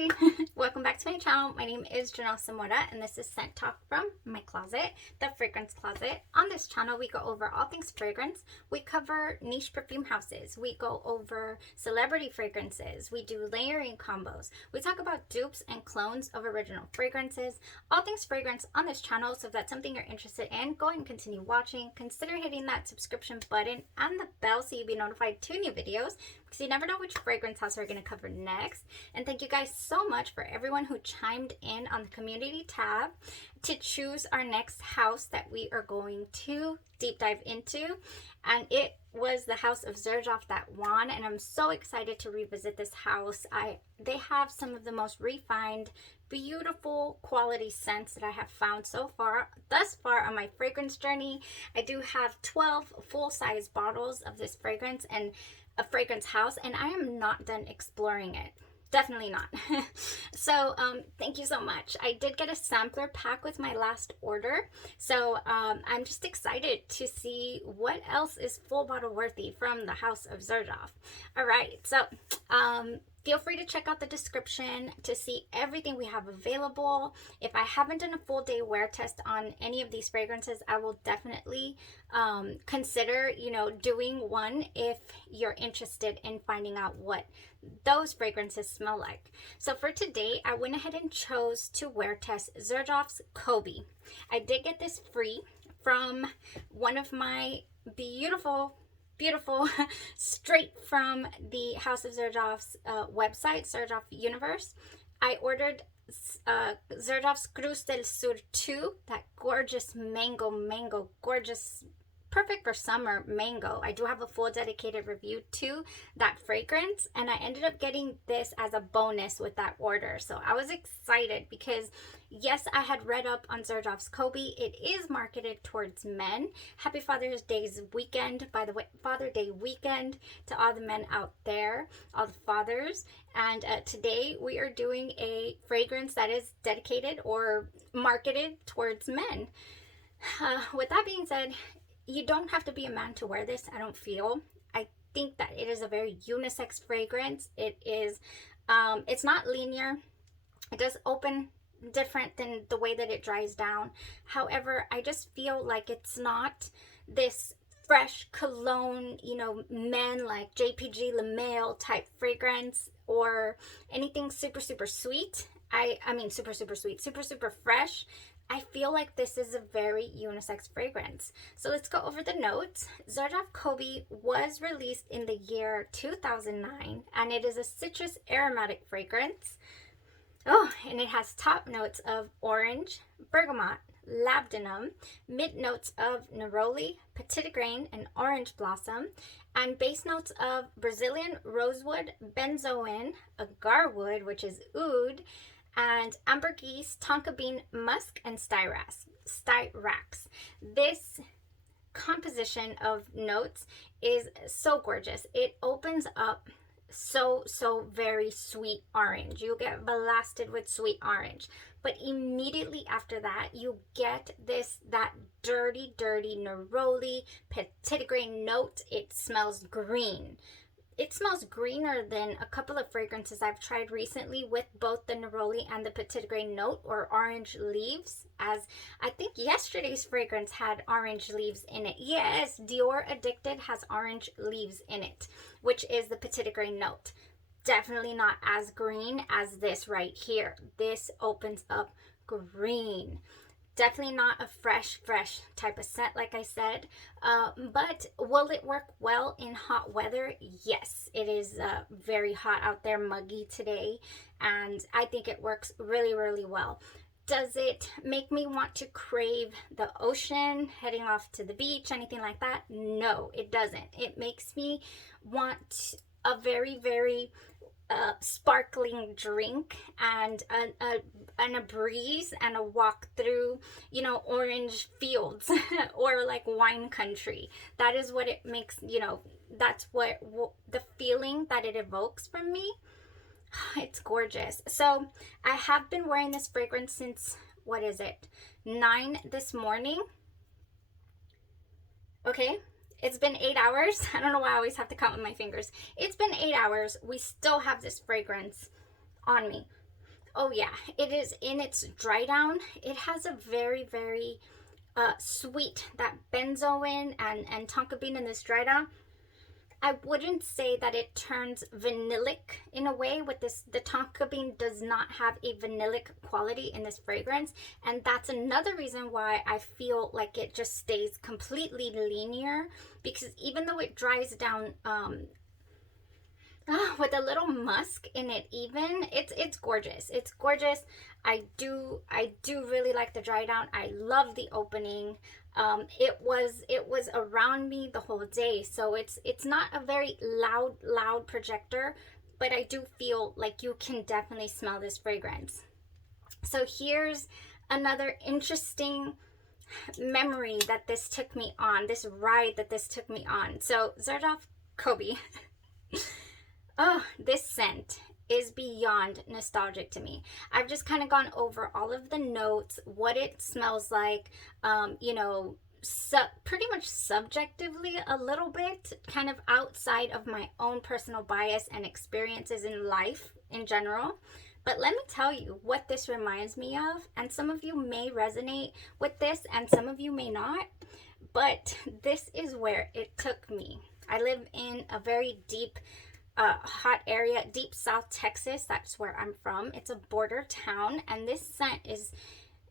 Hi, welcome back to my channel. My name is Janelle Samora and this is Scent Talk from my closet, the fragrance closet. On this channel, we go over all things fragrance. We cover niche perfume houses. We go over celebrity fragrances. We do layering combos. We talk about dupes and clones of original fragrances. All things fragrance on this channel. So if that's something you're interested in, go ahead and continue watching. Consider hitting that subscription button and the bell so you'll be notified to new videos, because you never know which fragrance house we're going to cover next. And thank you guys so much for everyone who chimed in on the community tab to choose our next house that we are going to deep dive into. And it was the house of Zerjoff that won, and I'm so excited to revisit this house. They have some of the most refined, beautiful quality scents that I have found thus far on my fragrance journey. I do have 12 full-size bottles of this fragrance and a fragrance house, and I am not done exploring it. Definitely not. So thank you so much. I did get a sampler pack with my last order, so I'm just excited to see what else is full bottle worthy from the house of Zerjoff. All right, so feel free to check out the description to see everything we have available. If I haven't done a full day wear test on any of these fragrances, I will definitely consider, doing one if you're interested in finding out what those fragrances smell like. So for today, I went ahead and chose to wear test Zerjoff's Kobe. I did get this free from one of my beautiful straight from the House of Zerjoff's website, Zerjoff Universe. I ordered Zerjoff's Cruz del Sur 2, that gorgeous mango, gorgeous, perfect for summer mango. I do have a full dedicated review to that fragrance, and I ended up getting this as a bonus with that order. So I was excited because yes, I had read up on Zerjoff's Kobe. It is marketed towards men. Happy Father's Day weekend, by the way, Father Day weekend to all the men out there, all the fathers. And today we are doing a fragrance that is dedicated or marketed towards men. With that being said, you don't have to be a man to wear this, I don't feel. I think that it is a very unisex fragrance. It is, it's not linear. It does open different than the way that it dries down. However, I just feel like it's not this fresh cologne, men like JPG Le Male type fragrance or anything super sweet. I mean super sweet, super fresh. I feel like this is a very unisex fragrance. So let's go over the notes. Zerjoff Kobe was released in the year 2009, and it is a citrus aromatic fragrance. Oh, and it has top notes of orange, bergamot, labdanum, mid notes of neroli, petitgrain, and orange blossom, and base notes of Brazilian rosewood, benzoin, agarwood, which is oud, and ambergris, tonka bean, musk, and styrax. This composition of notes is so gorgeous. It opens up so very sweet orange. You get blasted with sweet orange, but immediately after that you get that dirty neroli petitgrain note. It smells green. It smells greener than a couple of fragrances I've tried recently with both the neroli and the petitgrain note, or orange leaves, as I think yesterday's fragrance had orange leaves in it. Yes, Dior Addicted has orange leaves in it, which is the petitgrain note. Definitely not as green as this right here. This opens up green. Definitely not a fresh type of scent, like I said, but will it work well in hot weather? Yes, it is very hot out there, muggy today, and I think it works really well. Does it make me want to crave the ocean, heading off to the beach, anything like that? No, it doesn't. It makes me want a very sparkling drink and a breeze and a walk through, orange fields or like wine country. That is what it makes, that's what the feeling that it evokes from me. It's gorgeous. So I have been wearing this fragrance since, what is it, 9 this morning. Okay, it's been 8 hours. I don't know why I always have to count with my fingers. It's been 8 hours. We still have this fragrance on me. Oh yeah, it is in its dry down. It has a very, very sweet, that benzoin and tonka bean in this dry down. I wouldn't say that it turns vanillic in a way with this. The tonka bean does not have a vanillic quality in this fragrance. And that's another reason why I feel like it just stays completely linear, because even though it dries down with a little musk in it, even it's gorgeous. It's gorgeous. I do really like the dry down. I love the opening. It was around me the whole day, so it's not a very loud projector, but I do feel like you can definitely smell this fragrance. So here's another interesting memory that this took me on, this ride that this took me on. So Zerjoff Kobe. Oh, this scent is beyond nostalgic to me. I've just kind of gone over all of the notes, what it smells like, you know, pretty much subjectively a little bit, kind of outside of my own personal bias and experiences in life in general. But let me tell you what this reminds me of, and some of you may resonate with this and some of you may not, but this is where it took me. I live in a very deep hot area, deep South Texas. That's where I'm from. It's a border town, and this scent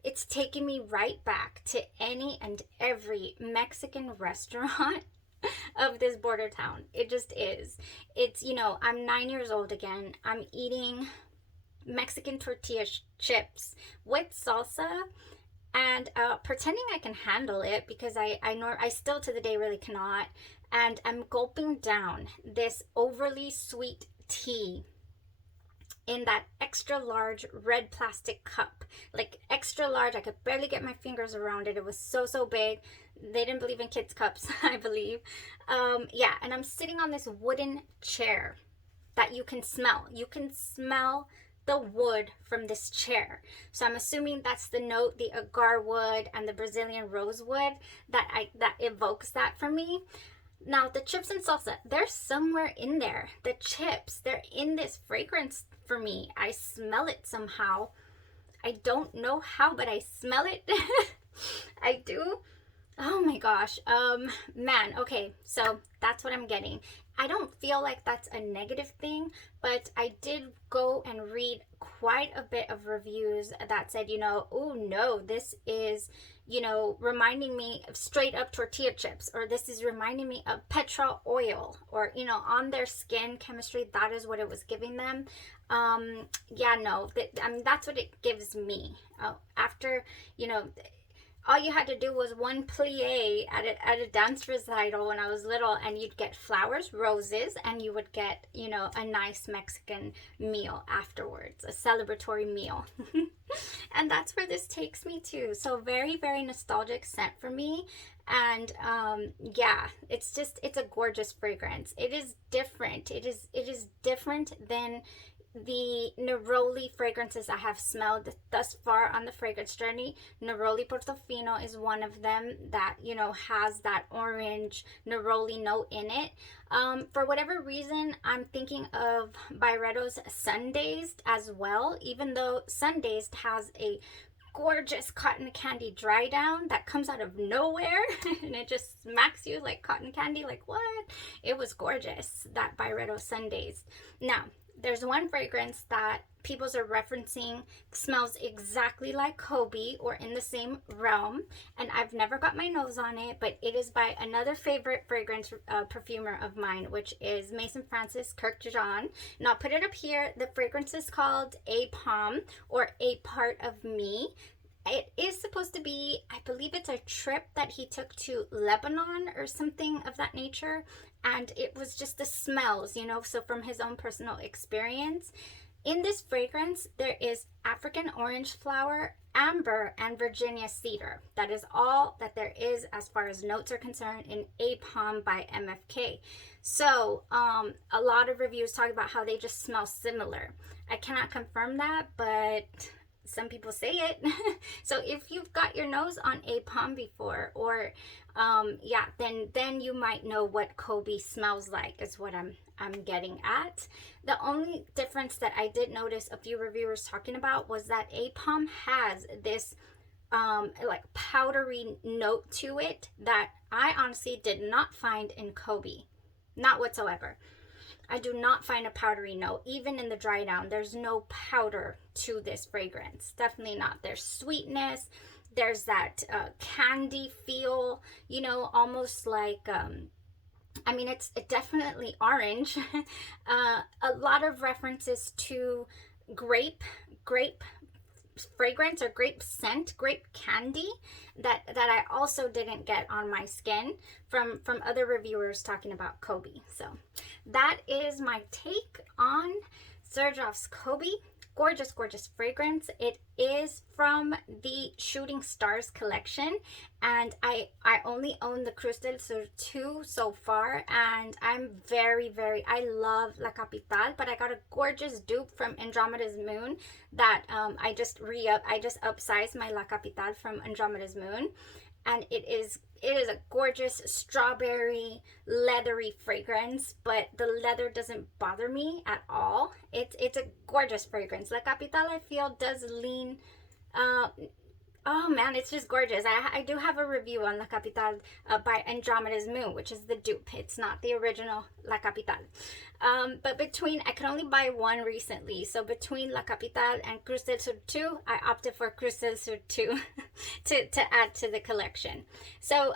it's taking me right back to any and every Mexican restaurant of this border town. It just is. It's, you know, I'm 9 years old again. I'm eating Mexican tortilla chips with salsa and pretending I can handle it, because I still to the day really cannot. And I'm gulping down this overly sweet tea in that extra large red plastic cup, like extra large. I could barely get my fingers around it. It was so big. They didn't believe in kids cups, I believe. Yeah, and I'm sitting on this wooden chair that you can smell. You can smell the wood from this chair. So I'm assuming that's the note, the agar wood and the Brazilian rosewood that evokes that for me. Now, the chips and salsa, they're somewhere in there. The chips, they're in this fragrance for me. I smell it somehow. I don't know how, but I smell it. I do. Oh my gosh. Man, okay, so that's what I'm getting. I don't feel like that's a negative thing, but I did go and read quite a bit of reviews that said, you know, oh no, this is, you know, reminding me of straight up tortilla chips, or this is reminding me of petrol oil, or, you know, on their skin chemistry, that is what it was giving them. Yeah, no, I mean, that's what it gives me. After, you know, all you had to do was one plie at a dance recital when I was little, and you'd get flowers, roses, and you would get, you know, a nice Mexican meal afterwards, a celebratory meal. And that's where this takes me to. So very, very nostalgic scent for me. And yeah, it's a gorgeous fragrance. It is different. It is different than the neroli fragrances I have smelled thus far on the fragrance journey. Neroli Portofino is one of them that, you know, has that orange neroli note in it. For whatever reason, I'm thinking of Byretto's Sundazed as well, even though Sundazed has a gorgeous cotton candy dry down that comes out of nowhere and it just smacks you like cotton candy. Like, what? It was gorgeous, that Byretto Sundazed. Now, there's one fragrance that people are referencing, smells exactly like Kobe or in the same realm, and I've never got my nose on it, but it is by another favorite fragrance perfumer of mine, which is Mason Francis Kirkjohn. And I'll put it up here. The fragrance is called A Palm, or A Part of Me. It is supposed to be, I believe it's a trip that he took to Lebanon or something of that nature. And it was just the smells, you know, so from his own personal experience. In this fragrance, there is African orange flower, amber, and Virginia cedar. That is all that there is as far as notes are concerned in A Palm by MFK. So a lot of reviews talk about how they just smell similar. I cannot confirm that, but some people say it. So if you've got your nose on A Palm before, or yeah, then you might know what Kobe smells like, is what I'm I'm getting at. The only difference that I did notice a few reviewers talking about was that Apom has this like powdery note to it that I honestly did not find in Kobe. Not whatsoever. I do not find a powdery note. Even in the dry down, there's no powder to this fragrance. Definitely not. There's sweetness. There's that candy feel, you know, almost like, I mean, it's definitely orange. A lot of references to grape fragrance or grape scent, grape candy that I also didn't get on my skin from other reviewers talking about Kobe. So that is my take on Zerjoff's Kobe. Gorgeous, gorgeous fragrance. It is from the Shooting Stars collection, and I only own the Cruz del Sur 2 so far, and I'm I love La Capital, but I got a gorgeous dupe from Andromeda's Moon that I just upsized my La Capital from Andromeda's Moon, and it is a gorgeous strawberry leathery fragrance, but the leather doesn't bother me at all. It's a gorgeous fragrance. La Capital, I feel, does lean oh man, it's just gorgeous. I do have a review on La Capital by Andromeda's Moon, which is the dupe. It's not the original La Capital. But I could only buy one recently. So between La Capital and Cruz del Sur 2, I opted for Cruz del Sur 2 to add to the collection. So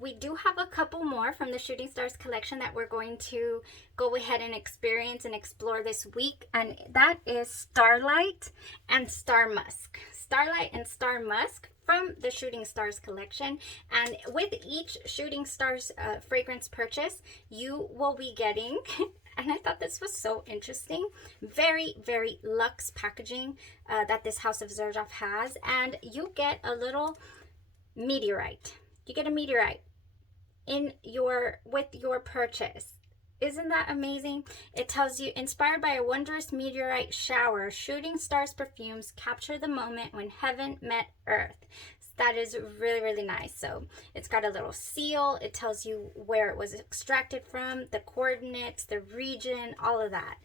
we do have a couple more from the Shooting Stars collection that we're going to go ahead and experience and explore this week. And that is Starlight and Star Musk. Starlight and Star Musk from the Shooting Stars collection. And with each Shooting Stars fragrance purchase, you will be getting, and I thought this was so interesting, very, very luxe packaging that this House of Zerjoff has. And you get a little meteorite. You get a meteorite with your purchase. Isn't that amazing? It tells you, inspired by a wondrous meteorite shower, Shooting Stars perfumes capture the moment when heaven met earth. That is really, really nice. So it's got a little seal. It tells you where it was extracted from, the coordinates, the region, all of that.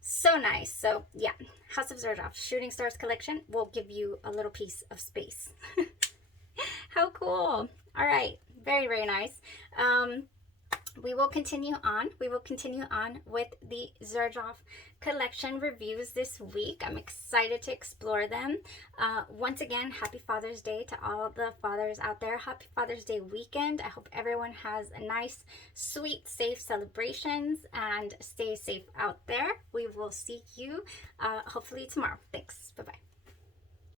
So nice. So yeah, House of Zerjoff Shooting Stars collection will give you a little piece of space. How cool. All right. Very, very nice. We will continue on. We will continue on with the Zerjoff collection reviews this week. I'm excited to explore them. Once again, happy Father's Day to all the fathers out there. Happy Father's Day weekend. I hope everyone has a nice, sweet, safe celebrations and stay safe out there. We will see you hopefully tomorrow. Thanks. Bye-bye.